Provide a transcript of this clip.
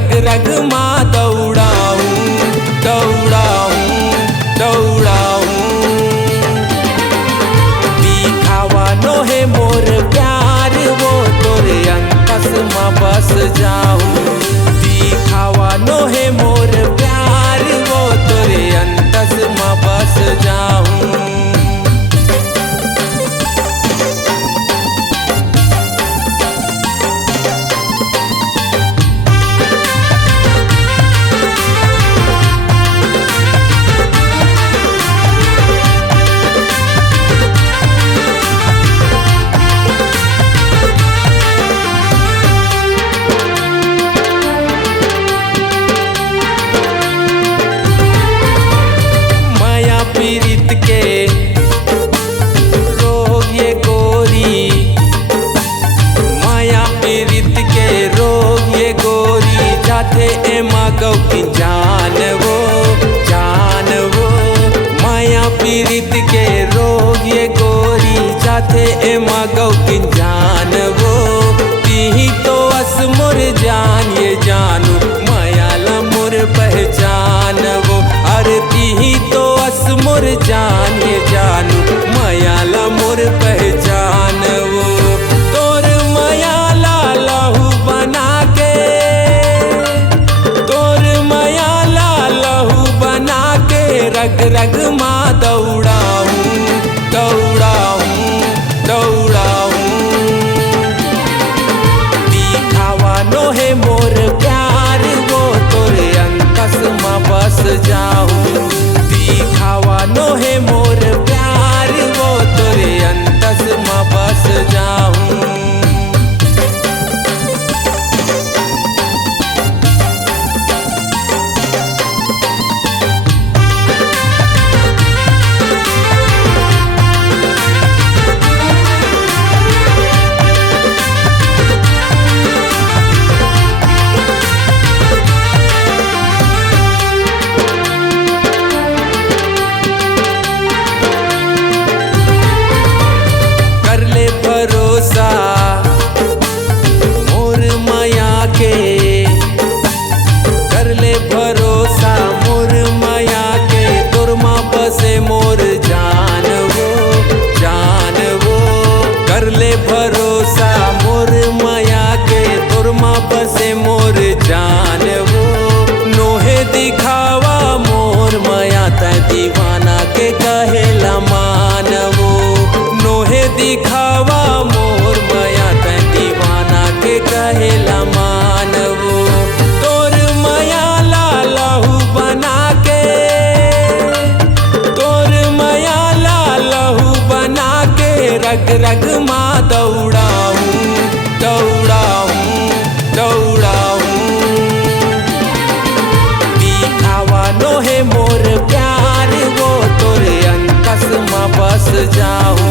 रग रग माँ दौड़ाऊं दौड़ाऊं दौड़ाऊं। दिखावा नोहे मोर प्यार वो तोरे अंतस माँ बस जाऊं। दिखावा नोहे मोर प्यार वो तोरे अंतस माँ बस जाऊं। पीरित के रोग ये गोरी, माया पीरित के रोग ये गोरी। जाते ए मागव की जान वो माया पीरित के रोग ये गोरी। जाते ए मागव की जान वो। ती तो अस मुर जान ये जानू माया ला मुर पहचान वो। अरे ती तो मुर जान ये जानू मयाला मुर पहचान वो। तोर मयाला लहू बना के, तोर मयाला लहू बना के रग रग माँ दौड़ाऊं दौड़ाऊं दौड़ाऊं। दिखावा नोहे मोर प्यार वो तोरे अंतस माँ बस जाऊं। दिखावा नोहे मोर प्यार वो तोरे अंतस माँ बस जाऊं। भरोसा मोर माया के, कर ले भरोसा मोर माया के। तोर माँ बसे मोर जान वो कर ले भरोसा मोर माया के। तोर माँ बसे मोर जान वो। नोहे दिखावा मोर माया तै दीवाना के कहेला मान वो। नोहे दिखावा मोर माया तै दीवाना के कहेला मान वो। तोर माया ला लहू बना के, तोर माया ला लहू बना के रग रग माँ दौड़ाऊं दौड़ाऊं दौड़ाऊं। दिखावा नोहे मोर प्यार वो तोरे अंतस माँ बस जाऊं।